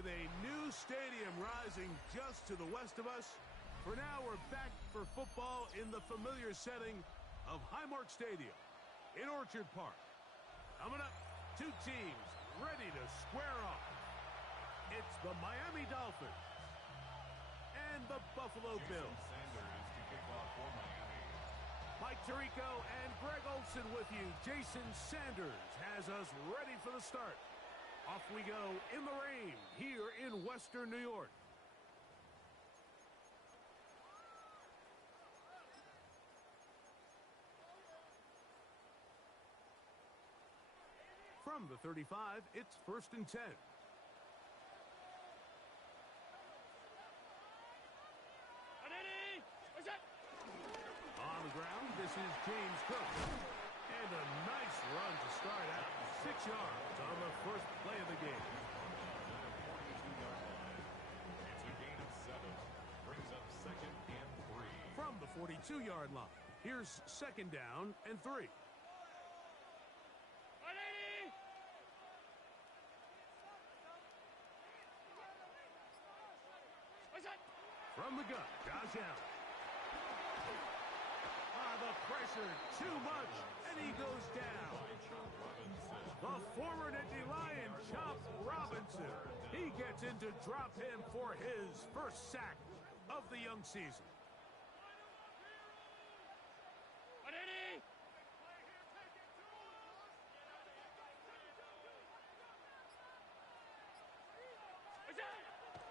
With a new stadium rising just to the west of us, for now we're back for football in the familiar setting of Highmark Stadium in Orchard Park. Coming up, two teams ready to square off. It's the Miami Dolphins and the Buffalo Bills. Sanders to kick off for Miami. Mike Tirico and Greg Olsen with you. Jason Sanders has us ready for the start. Off we go in the rain here in Western New York. From the 35, it's 1st and 10. On the ground, this is James Cook. And a nice run to start out. 6 yards on the first play of the game. It's a gain of 7. Brings up 2nd and 3. From the 42-yard line, here's 2nd down and 3. From the gun, Josh Allen. The pressure, too much, and he goes down. The former Nittany Lion, Chop Robinson. He gets into drop him for his first sack of the young season.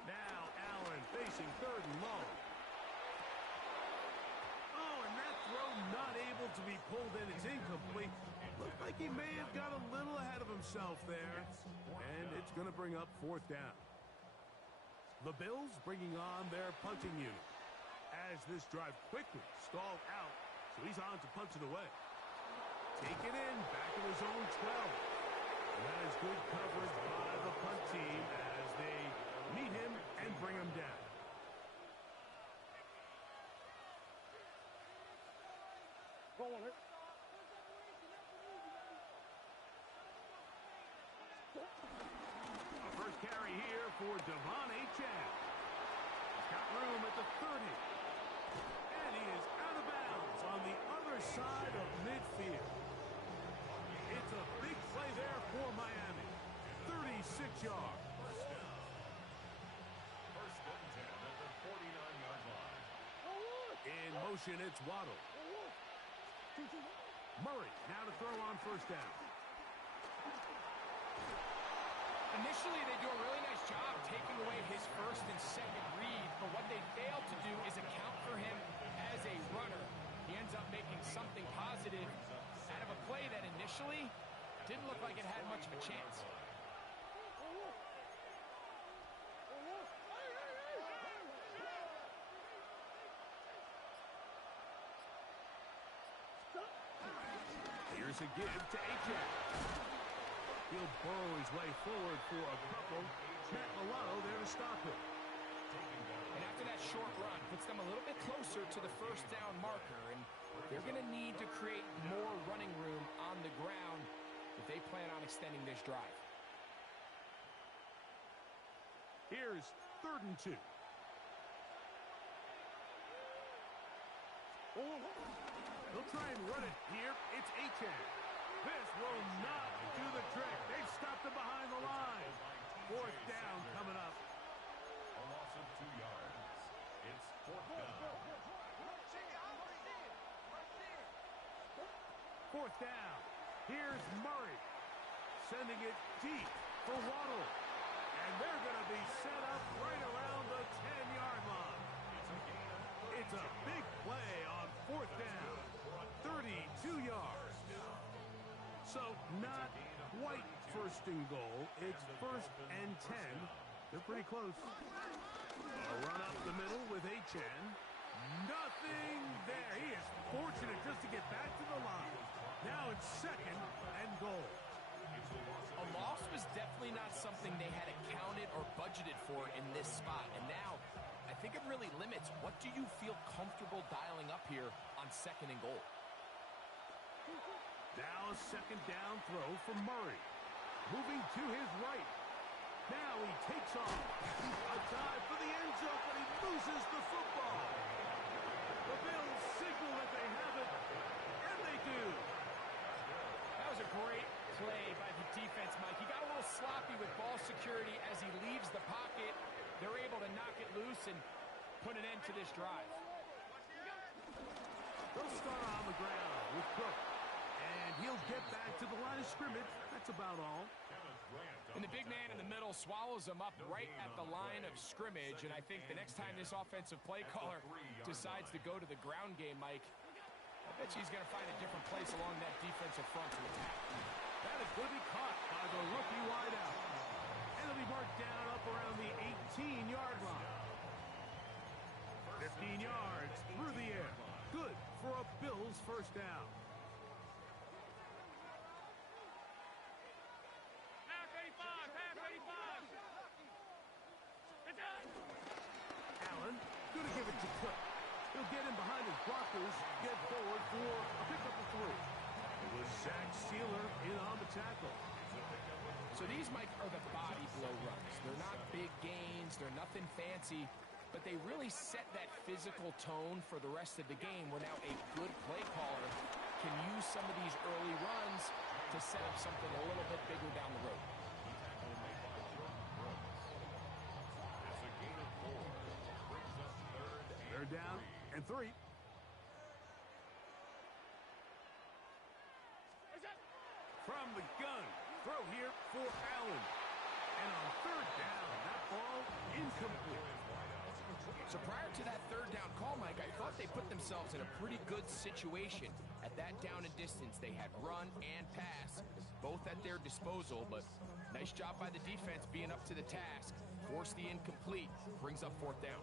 Now Allen facing 3rd and long. Not able to be pulled in. It's incomplete. Looked like he may have got a little ahead of himself there. And it's going to bring up 4th down. The Bills bringing on their punting unit. As this drive quickly stalled out, so he's on to punch it away. Take it in, back of his own 12. And that is good coverage by the punt team as they meet him and bring him down. Corner. A first carry here for Devon Achane. He's got room at the 30. And he is out of bounds on the other side of midfield. It's a big play there for Miami. 36 yards. First and 10 at the 49-yard line. In motion, it's Waddle. Murray now to throw on 1st down. Initially, they do a really nice job taking away his 1st and 2nd read, but what they fail to do is account for him as a runner. He ends up making something positive out of a play that initially didn't look like it had much of a chance. Here's a give to Achane. He'll burrow his way forward for a couple. Matt Milano there to stop it. And after that short run, puts them a little bit closer to the 1st down marker. And they're going to need to create more running room on the ground if they plan on extending this drive. Here's 3rd and 2. They'll try and run it here. It's Achane. This will not do the trick. They've stopped him behind the line. 4th down coming up. A loss of 2 yards. It's 4th down. 4th down. Here's Murray. Sending it deep for Waddle. And they're going to be set up right around the 10-yard line. It's a big play on 4th down. 32 yards. So not quite 1st and goal. It's 1st and 10. They're pretty close. A run up the middle with Achane. Nothing there. He is fortunate just to get back to the line. Now it's 2nd and goal. A loss was definitely not something they had accounted or budgeted for in this spot. And now, I think it really limits what do you feel comfortable dialing up here on 2nd and goal. Now a 2nd down throw for Murray. Moving to his right. Now he takes off. A dive for the end zone, but he loses the football. The Bills signal that they have it, and they do. That was a great play by the defense, Mike. He got a little sloppy with ball security as he leaves the pocket. They're able to knock it loose and put an end to this drive. They'll start on the ground with Cook. And he'll get back to the line of scrimmage. That's about all. And the big man in the middle swallows him up right at the line of scrimmage. And I think the next time this offensive play caller decides to go to the ground game, Mike, I bet you he's going to find a different place along that defensive front to attack. That is going to be caught by the rookie wideout. And it'll be marked down up around the 18-yard line. 15 yards through the air. Good for a Bills first down. Allen, going to give it to Cook. He'll get in behind his blockers, get forward for a pickup of 3. It was Zach Sealer in on the tackle. So these, Mike, are the body blow runs. They're not big gains. They're nothing fancy. But they really set that physical tone for the rest of the game where now a good play caller can use some of these early runs to set up something a little bit bigger down the road. They're down and 3. From the gun, throw here for Allen. And on third down, that ball incomplete. So prior to that third down call, Mike, I thought they put themselves in a pretty good situation. At that down and distance, they had run and pass, both at their disposal, but nice job by the defense being up to the task. Force the incomplete, brings up fourth down.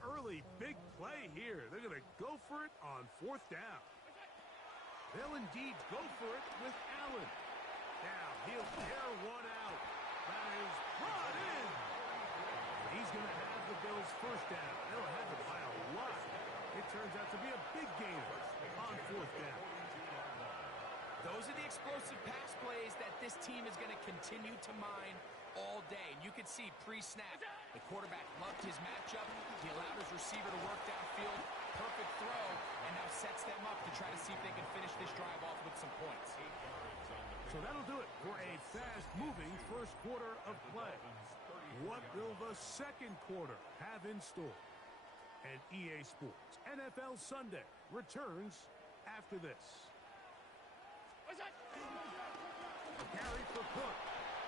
Early big play here. They're going to go for it on fourth down. They'll indeed go for it with Allen. Now he'll tear one out. That is brought in. He's going to have the Bills first down. They'll have it by a lot. It turns out to be a big gain on fourth down. Those are the explosive pass plays that this team is going to continue to mine all day. And you can see pre-snap, the quarterback loved his matchup. He allowed his receiver to work downfield. Perfect throw, and now sets them up to try to see if they can finish this drive off with some points. So that'll do it for a fast-moving first quarter of play. What will the second quarter have in store? And EA Sports NFL Sunday returns after this. A carry for Cook,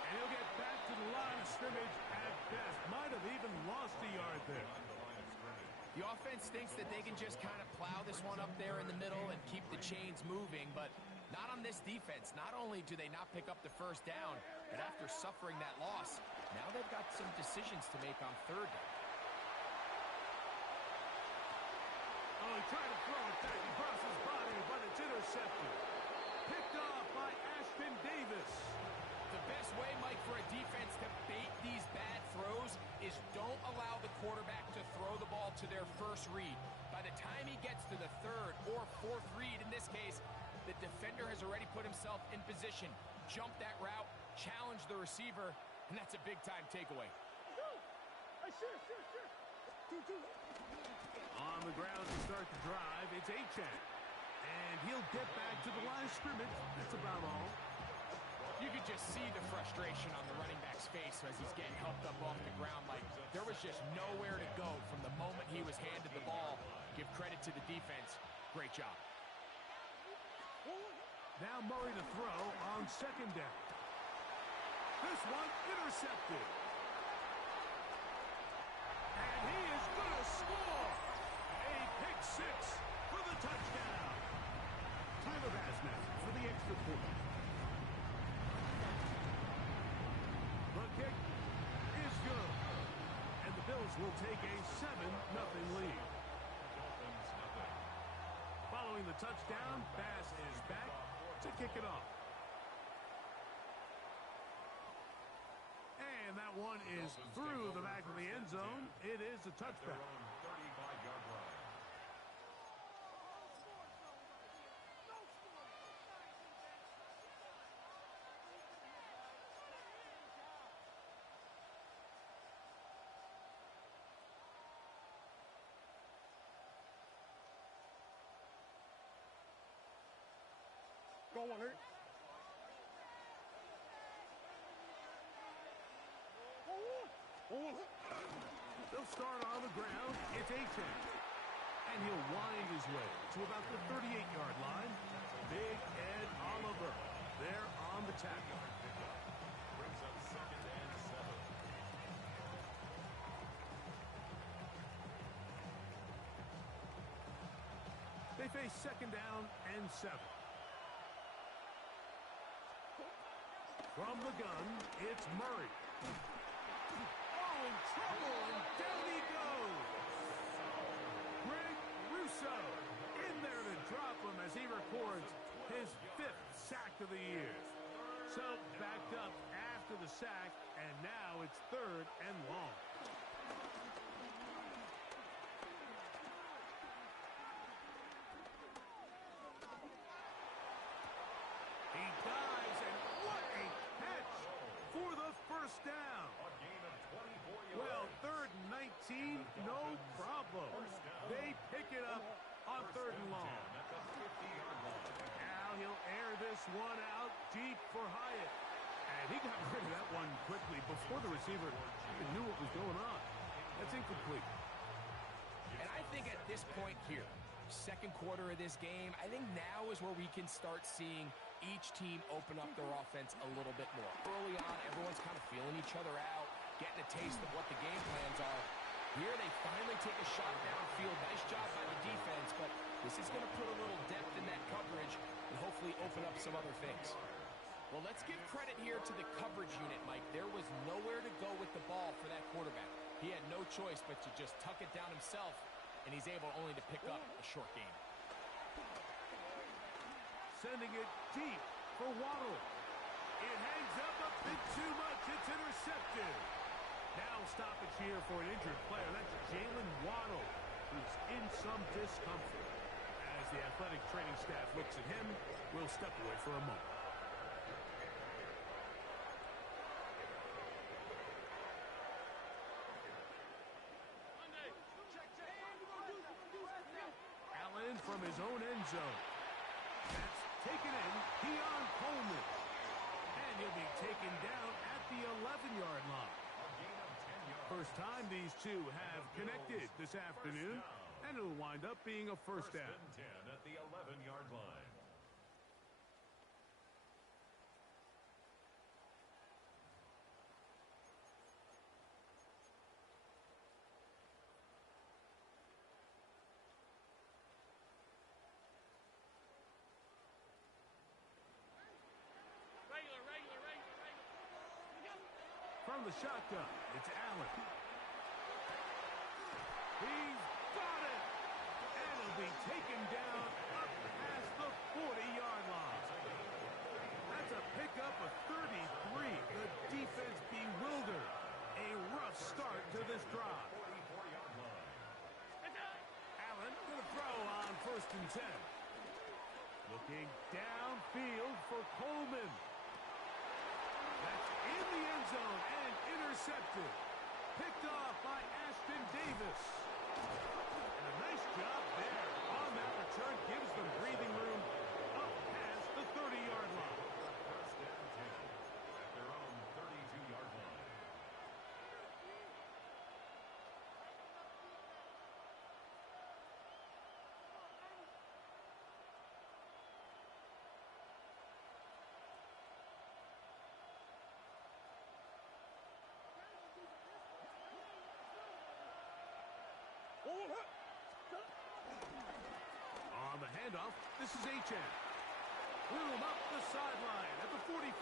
and he'll get back to the line of scrimmage at best. Might have even lost a yard there. The offense thinks that they can just kind of plow this one up there in the middle and keep the chains moving, but not on this defense. Not only do they not pick up the first down, but after suffering that loss, now they've got some decisions to make on third down. Oh, he tried to throw it back across his body, but it's intercepted. Picked off by Ashton Davis. The best way, Mike, for a defense to bait these bad throws is don't allow the quarterback to throw the ball to their first read. By the time he gets to the third or fourth read, in this case, the defender has already put himself in position, jumped that route, challenged the receiver, and that's a big-time takeaway. On the ground to start the drive, it's Achane. And he'll get back to the line of scrimmage. That's about all. You could just see the frustration on the running back's face as he's getting helped up off the ground. Like, there was just nowhere to go from the moment he was handed the ball. Give credit to the defense. Great job. Now Murray to throw on second down. This one intercepted. And he is going to score. A pick six for the touchdown. Tyler Basnack for the extra point. The kick is good. And the Bills will take a 7-0 lead. Following the touchdown, Bass is back to kick it off. And that one is through the back of the end zone. It is a touchback. Going hurt. They'll start on the ground. It's A-Chain. And he'll wind his way to about the 38-yard line. Big Ed Oliver there on the tackle. Brings up second and 7. They face second down and 7. From the gun, it's Murray. Oh, in trouble, and down he goes. Greg Russo in there to drop him as he records his 5th sack of the year. So backed up after the sack, and now it's 3rd and long. He dives, and what a catch for the first down. A gain of 24 yards. Well, 3rd and 19, no problem. They pick it up on 3rd and long. At the 50-yard line. Now he'll air this one out deep for Hyatt. And he got rid of that one quickly before the receiver even knew what was going on. That's incomplete. And I think at this point here, second quarter of this game, I think now is where we can start seeing each team open up their offense a little bit more. Early on, everyone's kind of feeling each other out, getting a taste of what the game plans are. Here they finally take a shot downfield. Nice job by the defense, but this is going to put a little depth in that coverage and hopefully open up some other things. Well, let's give credit here to the coverage unit, Mike. There was nowhere to go with the ball for that quarterback. He had no choice but to just tuck it down himself, and he's able only to pick up a short gain. Sending it deep for Waddle. It hangs up a bit too much. It's intercepted. Now stoppage here for an injured player. That's Jalen Waddle, who's in some discomfort. As the athletic training staff looks at him, we'll step away for a moment. Allen from his own end zone. That's taken in. Keon Coleman. And he'll be taken down at the 11-yard line. First time these two have connected this afternoon, and it'll wind up being a first down. First and 10 at the 11-yard line. From the shotgun, it's Allen. He's got it! And he'll be taken down up past the 40-yard line. That's a pickup of 33. The defense bewildered. A rough start to this drive. 44-yard line. Allen going to throw on 1st and 10. Looking downfield for Coleman. That's in the end zone and intercepted. Picked off by Ashton Davis. And a nice job there on that return. Gives them breathing room up past the 30-yard line. First and 10 at their own 32-yard line. On the handoff, this is Achan. Threw him up the sideline at the 45.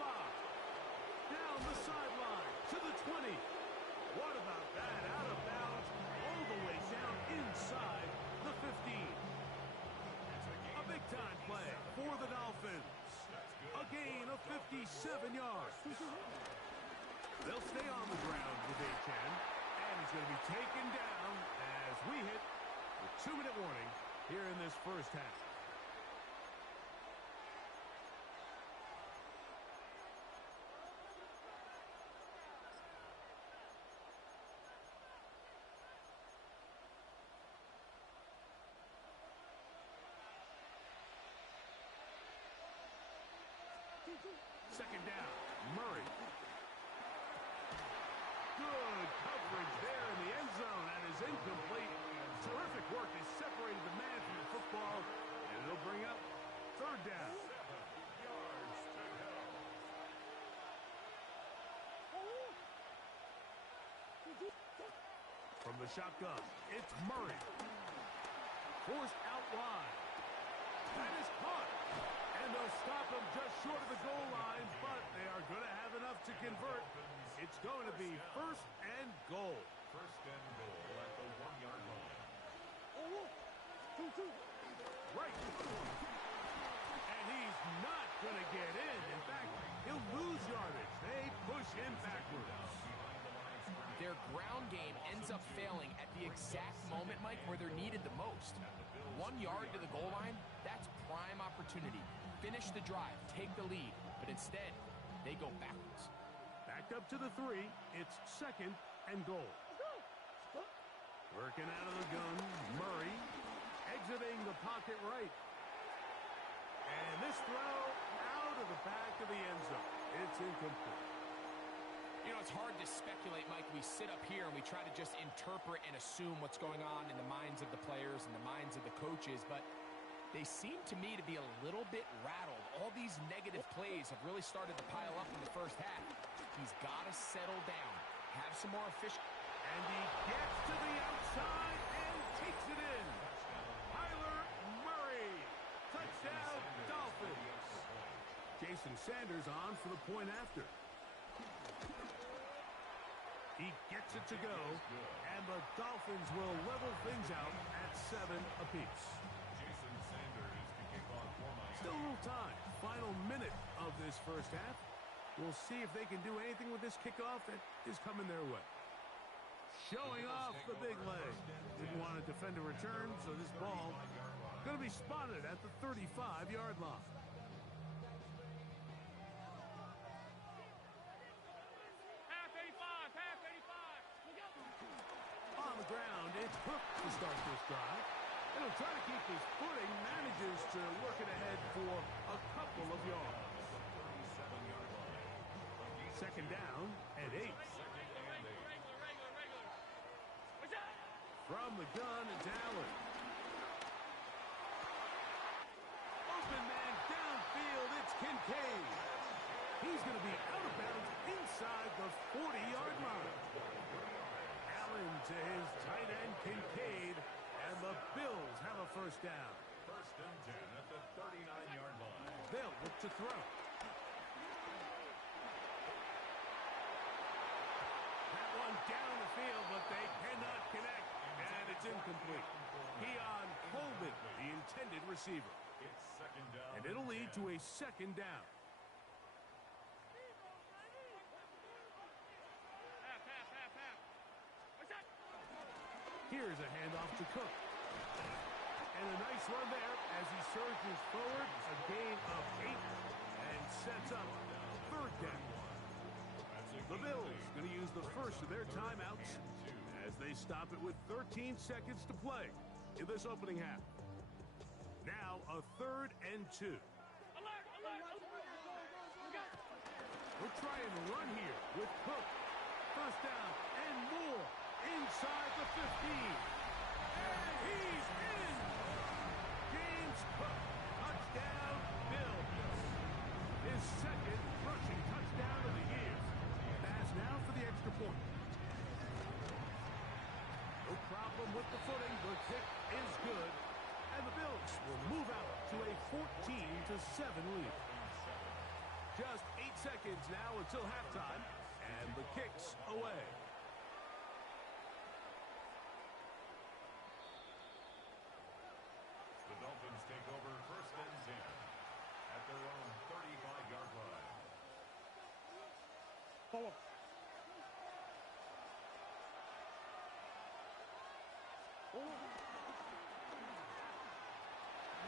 Down the sideline to the 20. What about that? Out of bounds, all the way down inside the 15. A big-time play for the Dolphins. A gain of 57 yards. They'll stay on the ground with Achan, and he's going to be taken down as we hit the 2-minute warning here in this first half. Second down, Murray. Good coverage there in the end zone. That is incomplete. Terrific work. They separated the man from the football, and it'll bring up third down. 7 yards to go. From the shotgun, it's Murray. Forced out wide. That is caught. And they'll stop him just short of the goal line, but they are going to have enough to convert. It's going to be first and goal. First and goal at the 1-yard line. Right. And he's not going to get in. In fact, he'll lose yardage. They push him backwards. Their ground game ends up failing at the exact moment, Mike, where they're needed the most. 1 yard to the goal line, that's prime opportunity. Finish the drive, take the lead, but instead, they go backwards. Back up to the 3. It's second and goal. Working out of the gun, Murray exiting the pocket right. And this throw out of the back of the end zone. It's incomplete. You know, it's hard to speculate, Mike. We sit up here and we try to just interpret and assume what's going on in the minds of the players and the minds of the coaches, but they seem to me to be a little bit rattled. All these negative plays have really started to pile up in the first half. He's got to settle down, have some more efficient. And he gets to the outside and takes it in. Kyler Murray. Touchdown, Dolphins. Jason Sanders on for the point after. He gets it to go, and the Dolphins will level things out at 7 apiece. Jason Sanders to kick off for Mike. Still a little time. Final minute of this first half. We'll see if they can do anything with this kickoff that is coming their way. Showing off the big leg. Didn't want to defend a return, so this ball going to be spotted at the 35-yard line. On the ground, it's Cook to start this drive. And he'll try to keep his footing, manages to work it ahead for a couple of yards. Second down and 8. From the gun, it's Allen. Open man downfield, it's Kincaid. He's going to be out of bounds inside the 40-yard line. Allen to his tight end, Kincaid, and the Bills have a first down. First and 10 at the 39-yard line. They'll look to throw. That one down the field, but they cannot connect, and it's incomplete. Keon Coleman, the intended receiver. It's second down. And it'll lead to a second down. Here's a handoff to Cook. And a nice run there as he surges forward, a gain of 8, and sets up third down. The Bills going to use the first of their timeouts as they stop it with 13 seconds to play in this opening half. Now a 3rd and 2. We'll try and run here with Cook. First down and more inside the 15. And he's in. James Cook, touchdown, Bills. His second rushing touchdown of the year. Pass now for the extra point. No problem with the footing. The kick is good. And the Bills will move out to a 14-7 lead. Just 8 seconds now until halftime, and the kick's away. The Dolphins take over first and 10 at their own 35-yard line. Forward.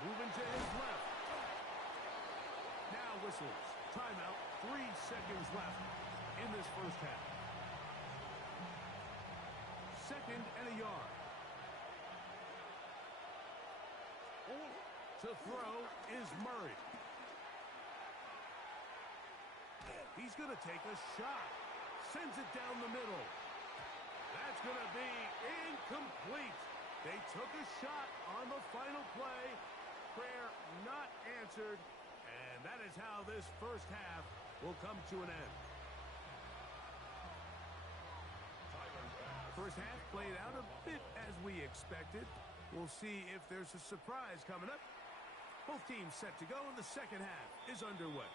Moving to his left. Now whistles. Timeout. 3 seconds left in this first half. Second and a yard. To throw is Murray. He's going to take a shot. Sends it down the middle. That's going to be incomplete. They took a shot on the final play. Prayer not answered. And that is how this first half will come to an end. First half played out a bit as we expected. We'll see if there's a surprise coming up. Both teams set to go, and the second half is underway.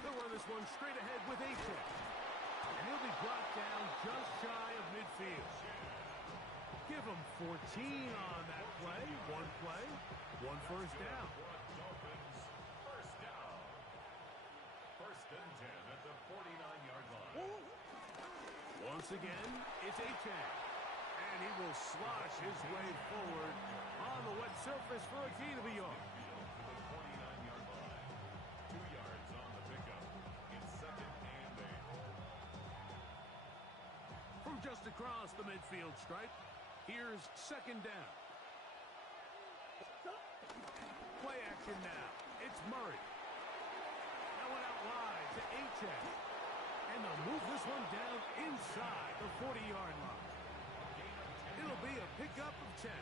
They'll run this one straight ahead with A-check. And he'll be brought down just shy of midfield. Give him 14 on that play. One first down. Dolphins first down. First and 10 at the 49-yard line. Once again, it's A-check. And he will slosh his way forward on the wet surface for a gain of a yard. Just across the midfield stripe. Here's second down. Play action now. It's Murray. That one out wide to A-check. And they'll move this one down inside the 40-yard line. It'll be a pickup of 10.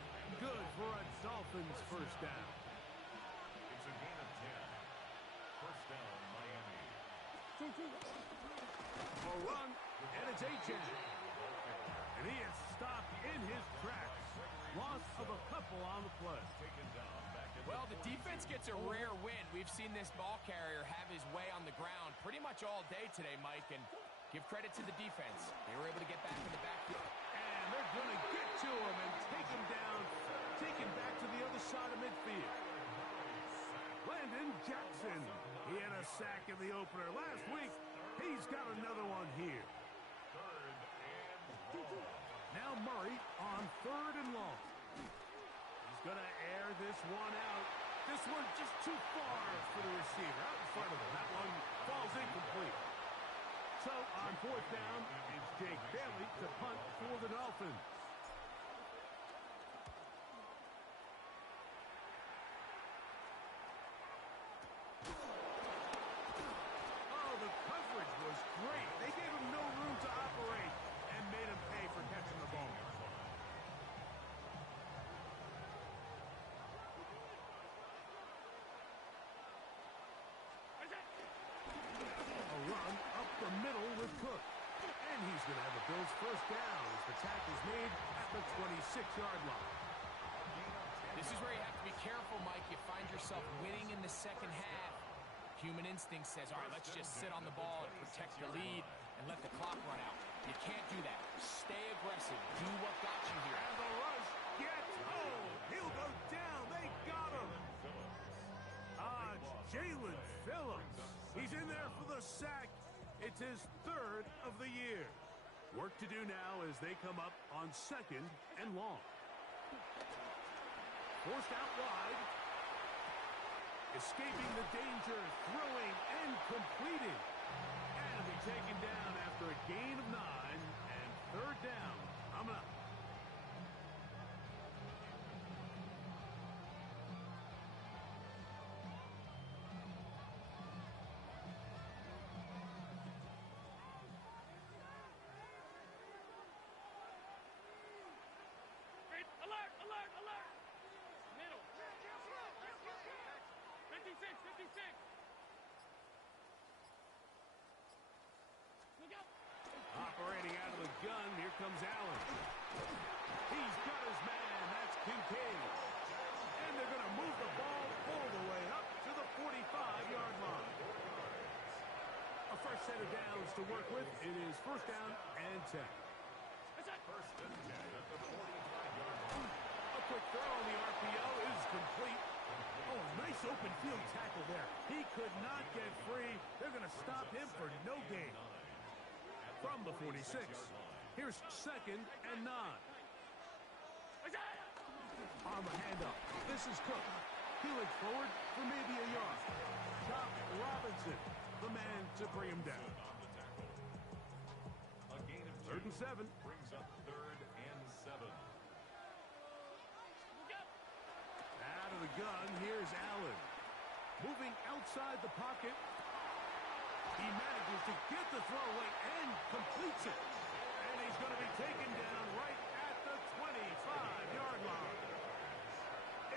Good for a Dolphins first down. It's a gain of 10. First down, Miami. A run, and it's A-check. And he is stopped in his tracks. Loss of a couple on the play. Well, the defense gets a rare win. We've seen this ball carrier have his way on the ground pretty much all day today, Mike, and give credit to the defense. They were able to get back in the backfield. And they're going to get to him and take him down, take him back to the other side of midfield. Landon Jackson. He had a sack in the opener last week. He's got another one here. Now Murray on third and long. He's going to air this one out. This one just too far for the receiver. Out in front of him. That one falls incomplete. So on fourth down, it's Jake Bailey to punt for the Dolphins. Oh, the coverage was great. They gave him no room to operate and made him pay for catching the ball. A run up the middle with Cook. And he's going to have a Bills first down as the tackle's made at the 26-yard line. This is where you have to be careful, Mike. You find yourself winning in the second half. Human instinct says, all right, let's just sit on the ball and protect the lead and let the clock run out. You can't do that. Stay aggressive. Do what got you here. And the rush gets home. He'll go down. They got him. Jalen Phillips. He's in there for the sack. It's his third of the year. Work to do now as they come up on second and long. Forced out wide. Escaping the danger, throwing and completing. And be taken down after a gain of 9 and third down. Coming up. Alert! Alert! Alert! Middle. 56! 56! Look out! Operating out of the gun, here comes Allen. He's got his man, that's Kincaid. And they're going to move the ball all the way up to the 45-yard line. A fresh set of downs to work with. It is first down and 10. First and 10 at the 45-yard line. A quick throw on the RPO is complete. Oh, nice open field tackle there. He could not get free. They're going to stop him for no gain. From the 46, Here's 2nd and 9. On the handoff. This is Cook. Peeling forward for maybe a yard. Doc Robinson, the man to bring him down. A gain of 3rd and 7. brings up 3rd and 7. Out of the gun, here's Allen. Moving outside the pocket. He manages to get the throw away and completes it. And he's going to be taken down right at the 25-yard line.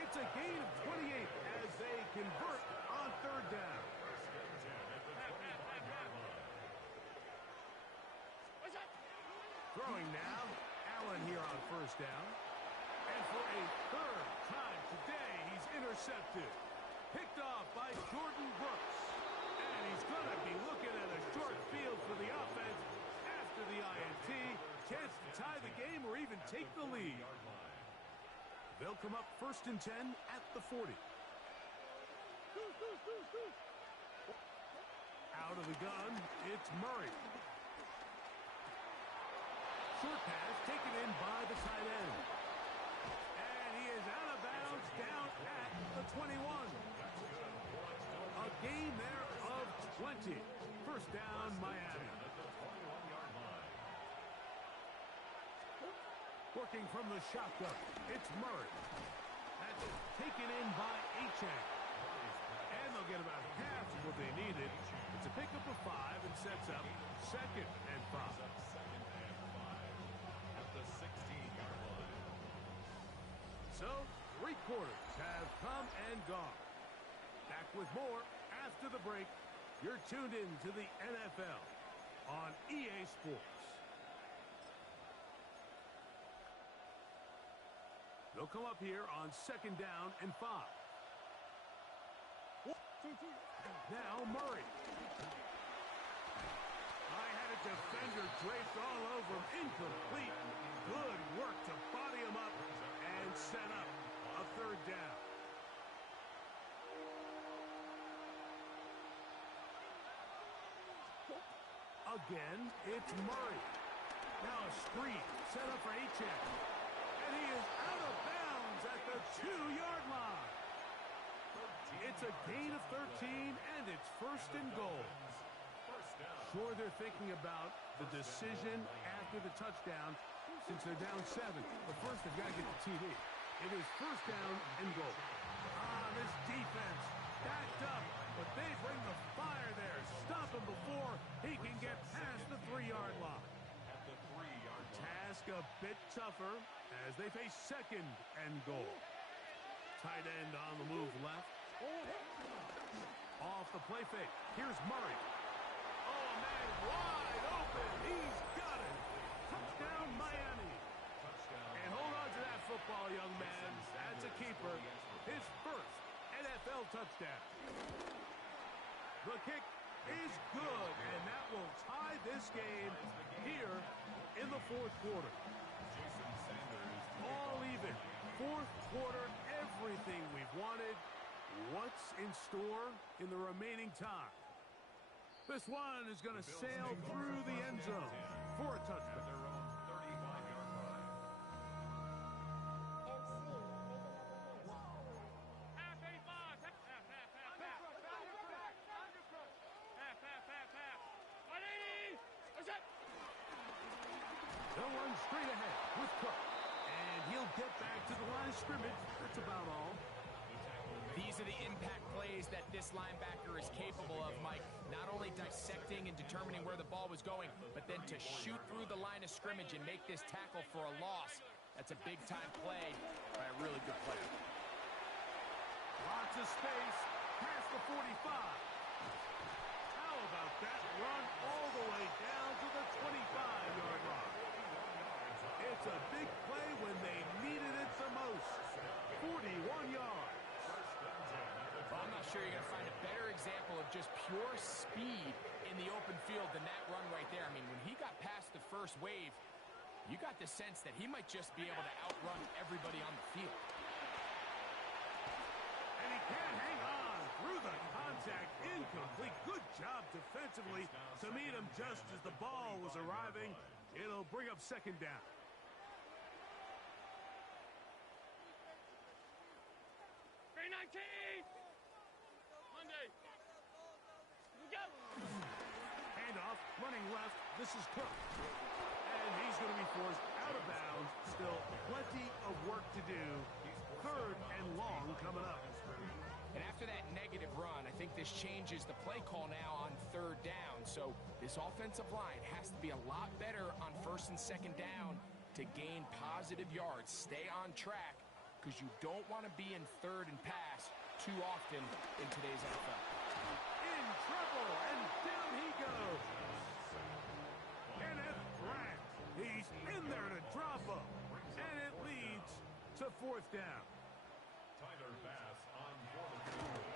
It's a gain of 28 as they convert on 3rd down. Throwing now. Allen here on 1st down. And for a 3rd time today, he's intercepted. Picked off by Jordan Brooks. And he's going to be looking at a short field for the offense after the INT. Chance to tie the game or even take the lead. They'll come up 1st and 10 at the 40. Out of the gun, it's Murray. Short pass taken in by the tight end. And he is out of bounds down at the 21. A gain there of 20. 1st down, Miami. Working from the shotgun, it's Murray. That's taken in by Achane. And they'll get about half of what they needed. It's a pickup of 5 and sets up 2nd and 5. At the 16-yard line. So, 3 quarters have come and gone. Back with more after the break. You're tuned in to the NFL on EA Sports. They'll come up here on 2nd down and 5. Now Murray. I had a defender draped all over him. Incomplete. Good work to body him up and set up a 3rd down. Again, it's Murray. Now a screen set up for Achane. And he is out of bounds at the 2-yard line. It's a gain of 13, and it's 1st and goal. Sure, they're thinking about the decision after the touchdown since they're down 7. But first, they've got to get the TD. It is 1st down and goal. This defense backed up, but they bring the fire there. Stop him before he can get past the 3-yard line. At the 3-yard line. Task a bit tougher as they face 2nd and goal. Tight end on the move left. Off the play fake. Here's Murray. Oh, man, wide open. He's got it. Touchdown, Miami. And hold on to that football, young man. That's a keeper. His 1st NFL touchdown. The kick is good, and that will tie this game here in the 4th quarter. All even. 4th quarter, everything we've wanted. What's in store in the remaining time? This one is going to sail through the end zone for a touchdown. Their own 35-yard line. Half, 85. Half. 180. What's that? They'll run straight ahead with Cook. And he'll get back to the line of scrimmage. That's about all. These are the impact plays that this linebacker is capable of, Mike. Not only dissecting and determining where the ball was going, but then to shoot through the line of scrimmage and make this tackle for a loss. That's a big-time play by a really good player. Lots of space past the 45. How about that run all the way down to the 25-yard line? It's a big play when they needed it the most. 41 yards. Well, I'm not sure you're going to find a better example of just pure speed in the open field than that run right there. I mean, when he got past the first wave, you got the sense that he might just be able to outrun everybody on the field. And he can't hang on through the contact. Incomplete. Good job defensively to meet him just as the ball was arriving. It'll bring up second down. Green 19! Monday! Go! Handoff, running left. This is Cook. And he's going to be forced out of bounds. Still plenty of work to do. Third and long coming up. And after that negative run, I think this changes the play call now on third down. So this offensive line has to be a lot better on first and second down to gain positive yards. Stay on track because you don't want to be in third and pass too often in today's NFL. In trouble, and down he goes. Kenneth Grant. He's in there to drop him. And it leads to fourth down. Tyler Bass on for the field.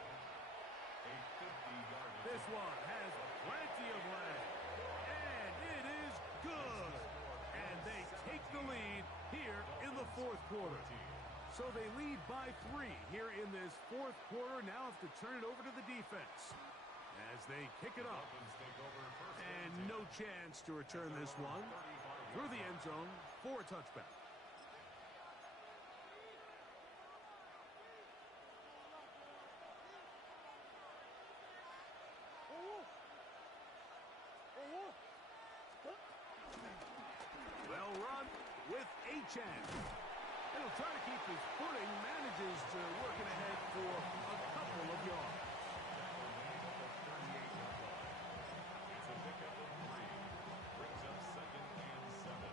A 50-yard. This one has plenty of leg. And it is good. And they take the lead here in the fourth quarter. So they lead by 3 here in this fourth quarter. Now have to turn it over to the defense as they kick it off. And no chance to return this one through the end zone for a touchback. Well run with Achane. He'll try to keep his footing, manages to work it ahead for a couple of yards. It's a pickup of 3. Brings up second and 7.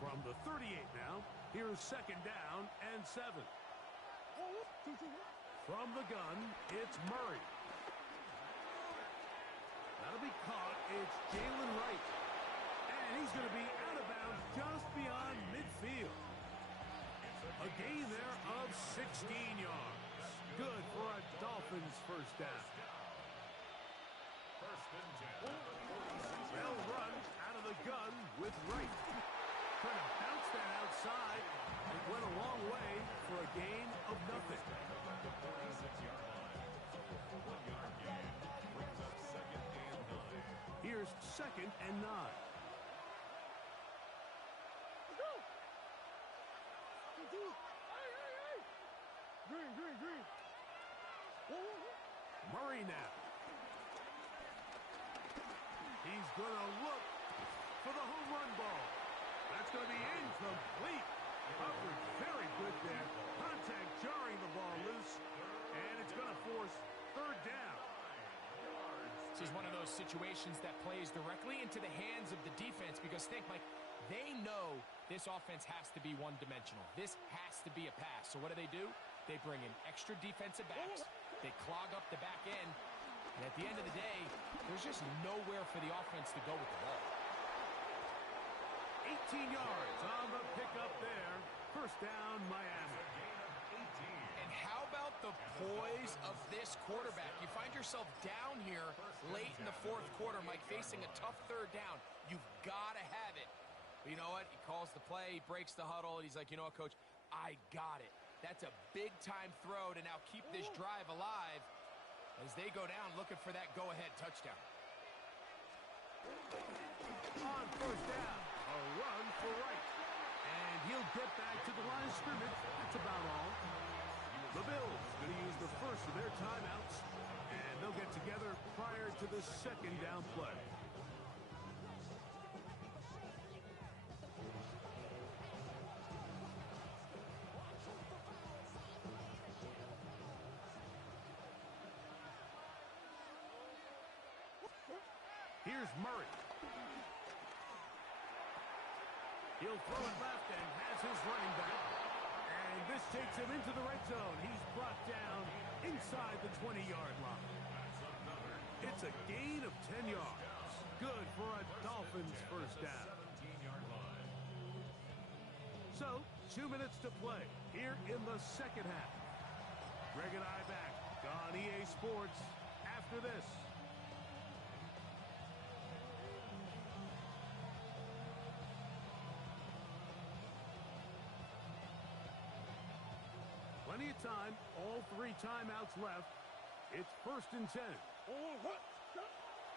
From the 38 now, here's second down and 7. From the gun, it's Murray. That'll be caught. It's Jalen Wright. And he's going to be out of bounds just beyond midfield. A gain there of 16 yards. Good for a Dolphins first down. First and 10. Well run out of the gun with Wright. Trying to bounce that outside. It went a long way for a gain of nothing. 46-yard line. 1-yard gain. Brings up second and 9. Here's second and 9. Green. Murray now. He's going to look for the home run ball. That's going to be incomplete. Coverage very good there. Contact jarring the ball loose. And it's going to force third down. This is one of those situations that plays directly into the hands of the defense because think, like, they know this offense has to be one-dimensional. This has to be a pass. So what do? They bring in extra defensive backs. They clog up the back end. And at the end of the day, there's just nowhere for the offense to go with the ball. 18 yards on the pickup there. First down, Miami. And how about the poise of this quarterback? You find yourself down here late in the fourth quarter, Mike, facing a tough third down. You've got to have it. But you know what? He calls the play, he breaks the huddle, and he's like, you know what, Coach? I got it. That's a big-time throw to now keep this drive alive as they go down looking for that go-ahead touchdown. On first down, a run for Wright. And he'll get back to the line of scrimmage. That's about all. The Bills going to use the first of their timeouts. And they'll get together prior to the second down play. Here's Murray. He'll throw it left and has his running back. And this takes him into the red zone. He's brought down inside the 20-yard line. It's a gain of 10 yards. Good for a Dolphins first down. So, 2 minutes to play here in the second half. Greg and I back on EA Sports after this. Plenty of time. All 3 timeouts left. It's 1st and 10.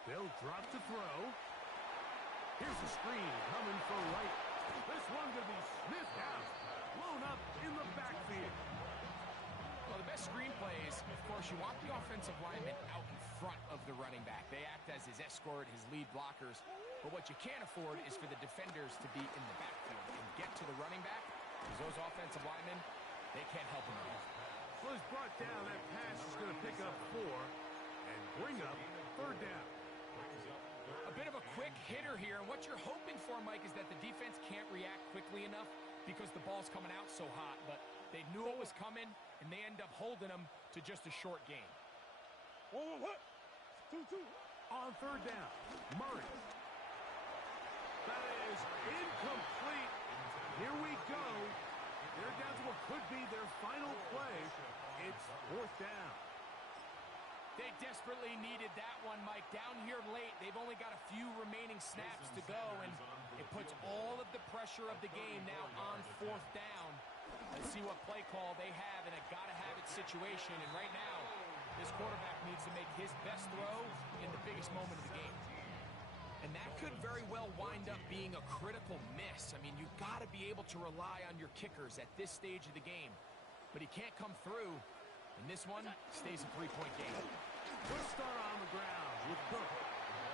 They'll drop to throw. Here's a screen coming for right. This one going to be sniffed out. Blown up in the backfield. Well, the best screenplays, of course, you want the offensive lineman out in front of the running back. They act as his escort, his lead blockers. But what you can't afford is for the defenders to be in the backfield and get to the running back, because those offensive linemen, they can't help him out. Well, he's brought down. That pass is going to pick up 4 and bring up 3rd down. A bit of a quick hitter here, and what you're hoping for, Mike, is that the defense can't react quickly enough because the ball's coming out so hot, but they knew it was coming, and they end up holding them to just a short gain. On 3rd down, Murray. That is incomplete. Here we go. They're down to what could be their final play. It's 4th down. They desperately needed that one, Mike. Down here late, they've only got a few remaining snaps to go, and it puts all of the pressure of the game now on 4th down. Let's see what play call they have in a gotta-have-it situation, and right now, this quarterback needs to make his best throw in the biggest moment of the game. And that could very well wind up being a critical miss. I mean, you've got to be able to rely on your kickers at this stage of the game. But he can't come through, and this one stays a 3-point game. Good start on the ground with Cook.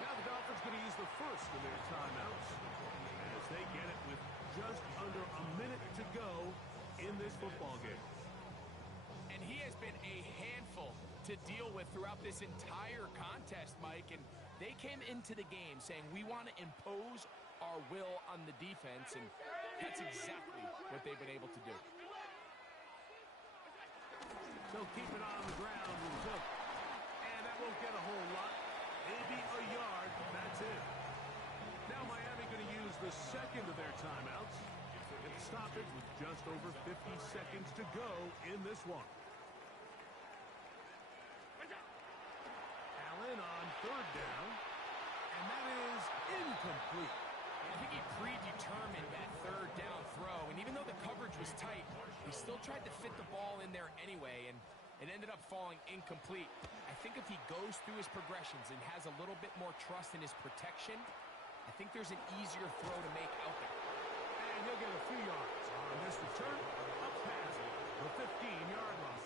Now the Dolphins going to use the first of their timeouts as they get it with just under a minute to go in this football game. And he has been a handful to deal with throughout this entire contest, Mike, and they came into the game saying, we want to impose our will on the defense, and that's exactly what they've been able to do. They'll keep it on the ground with Cook. And that won't get a whole lot. Maybe a yard. That's it. Now Miami going to use the second of their timeouts. And stop it with just over 50 seconds to go in this one. Allen on 3rd down. And that is incomplete. I think he predetermined that 3rd down throw, and even though the coverage was tight, he still tried to fit the ball in there anyway, and it ended up falling incomplete. I think if he goes through his progressions and has a little bit more trust in his protection, I think there's an easier throw to make out there. And he'll get a few yards on this return, up past the 15-yard line.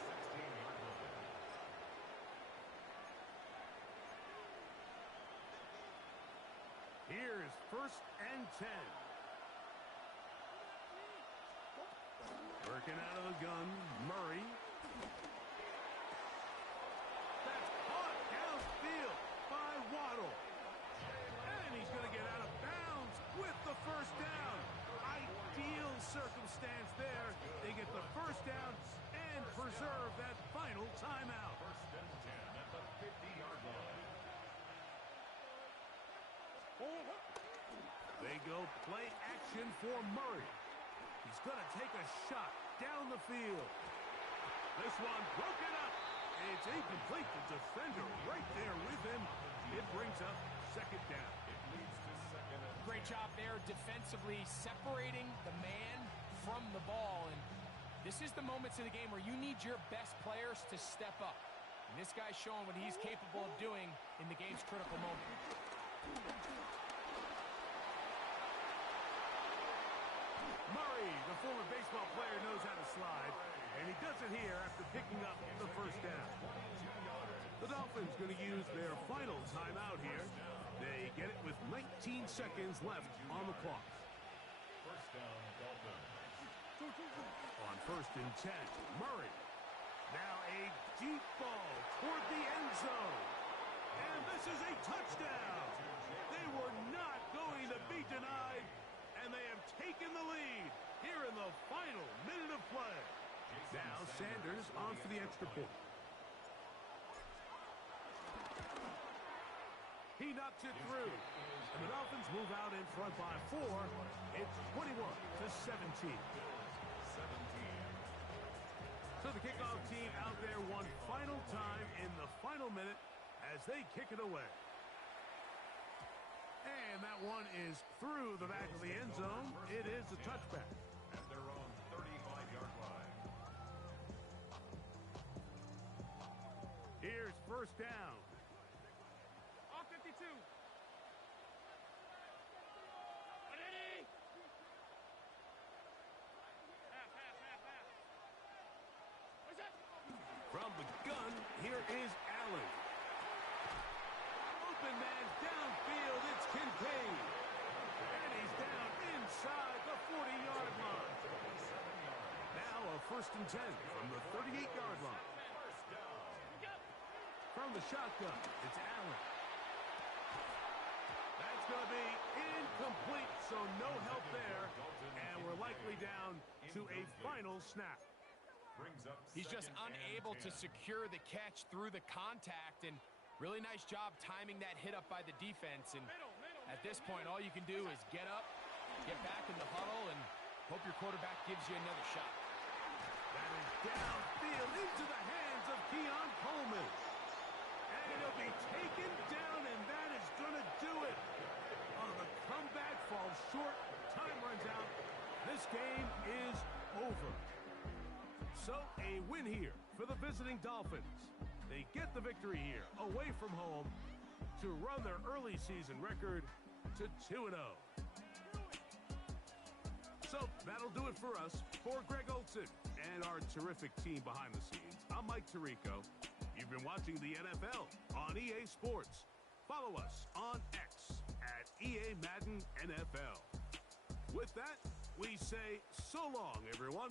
Here's 1st and 10. Working out of the gun, Murray. That's caught downfield by Waddle. And he's going to get out of bounds with the 1st down. Ideal circumstance there. They get the 1st down and preserve that final timeout. 1st and 10 at the 50-yard line. They go play action for Murray. He's going to take a shot down the field. This one broken up. It's incomplete. The defender right there with him. It brings up 2nd down. It leads to 2nd and 10. Great job there defensively, separating the man from the ball. And this is the moments of the game where you need your best players to step up. And this guy's showing what he's capable of doing in the game's critical moment. Murray, the former baseball player, knows how to slide, and he does it here after picking up the 1st down. The Dolphins going to use their final timeout here. They get it with 19 seconds left on the clock. 1st down, Dolphins. On 1st and 10, Murray. Now a deep ball toward the end zone. And this is a touchdown. They were not going to be denied, and they have taken the lead here in the final minute of play. Now Sanders on for the extra point. He knocks it through, and the Dolphins move out in front by 4. It's 21-17. So the kickoff team out there one final time in the final minute as they kick it away. And that one is through the back of the end zone. It is a touchback. At their own 35-yard line. first down. All 52. Ready? Half. What's that? From the gun, here is Allen. Open man downfield, it's Kincaid. And he's down inside the 40-yard line. Now a 1st and 10 from the 38-yard line. From the shotgun, it's Allen. That's going to be incomplete, so no help there. And we're likely down to a final snap. He's just unable to secure the catch through the contact, and really nice job timing that hit up by the defense. And at this point, all you can do is get up, get back in the huddle, and hope your quarterback gives you another shot. That is downfield into the hands of Keon Coleman. And it'll be taken down, and that is going to do it. Oh, the comeback falls short. Time runs out. This game is over. So, a win here for the visiting Dolphins. They get the victory here, away from home, to run their early season record to 2-0. So, that'll do it for us. For Greg Olson and our terrific team behind the scenes, I'm Mike Tirico. You've been watching the NFL on EA Sports. Follow us on X at EA Madden NFL. With that, we say so long, everyone.